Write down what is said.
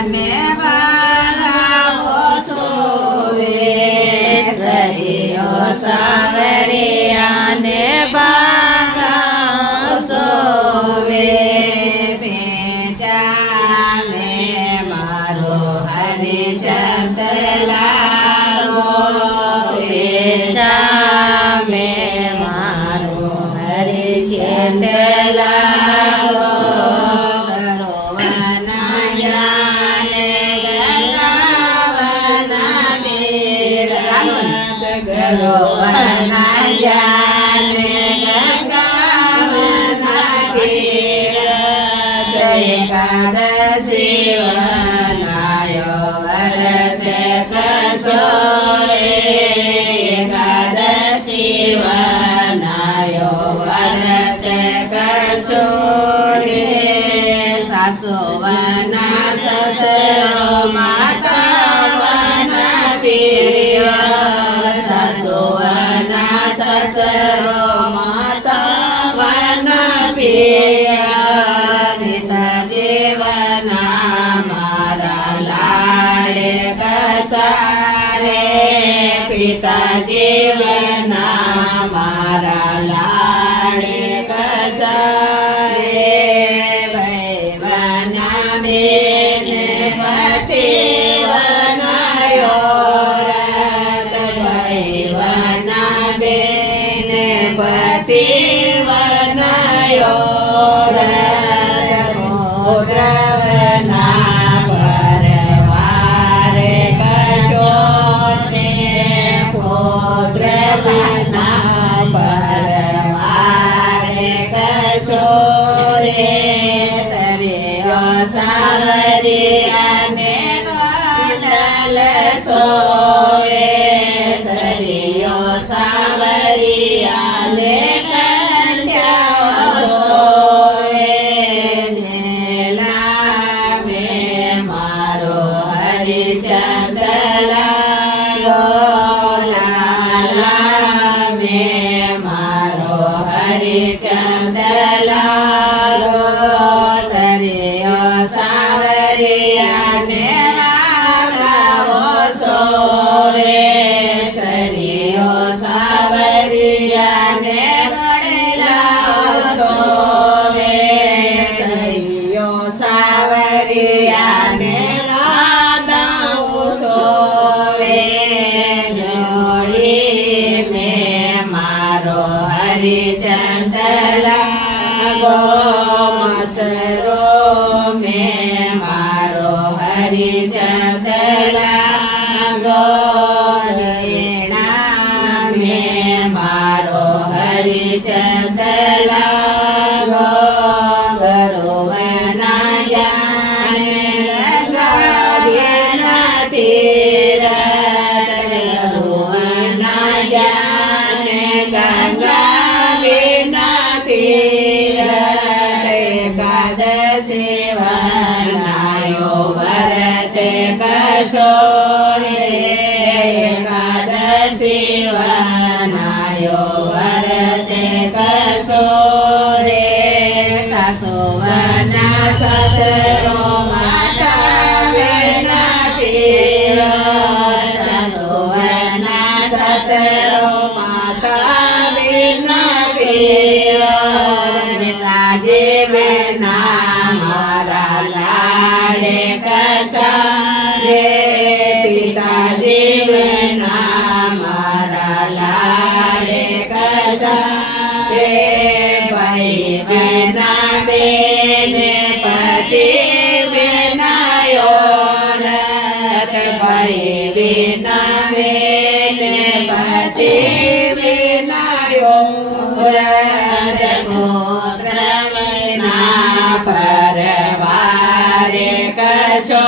ને ભગાવો સોવે સરિયો સાવરિયાને ભગાવો સોવે પેચામે મારો હરિચંદ લાગો પેચામે મારો હરિચંદ લાગો ગરોવના જાને ગંગાવના તીર એકાદશી વનાયો વરત કસોરે એકાદશી વનાયો વરત કસોરે સાસો વના સસરો માતા વના પીર્યો સસરો માતા વના પિયા પિતા જીવના મારા લાડે કસારે પિતા જીવના મારા લાડે કસારે વૈવના બેન પતિ વનાયો પતિ વનાયો મોદ્રવના પરવારે કશોરે મોદ્રવના પરવારે કશોરે સરિયો સાવરિયાને ગોંડલ સોવે સરિયો સાવરિયાને કંઠ્યા સોવે જેલા મે મારો હરિચંદ લાગો લાલા મે મારો હરિચંદ લાગો સરિયો સાવરિયાને વાગાવો સોવે સરિયો સાવરિયાને ગળેલા સોવે સરિયો સાવરિયાને રાધાઓ સોવે જોડી મે મારો હરિચંદ લાગો મસરો મે મારો હરિચંદ લાગો જયણા મે મારો હરિચંદ લાગો ગરોવના જાને ગંગાના તીર ગરોવના જાને ગંગાના તીર એકાદશી વનાયો વરત કસોરે એકાદશી વનાયો વરત કસોરે સાસો વના સસરો માતા વેના પીરો સાસો વના સસરો માતા વેના પીરો પિતા જીવના મારા લાડે કસારે પિતા જીવના મારા લાડે કસારે ભાઈ બેના બેન પતિ બેનાયો રત ભાઈ બેના બેન પતિ બેનાયો રત મોદ્રવના પરવારે કશો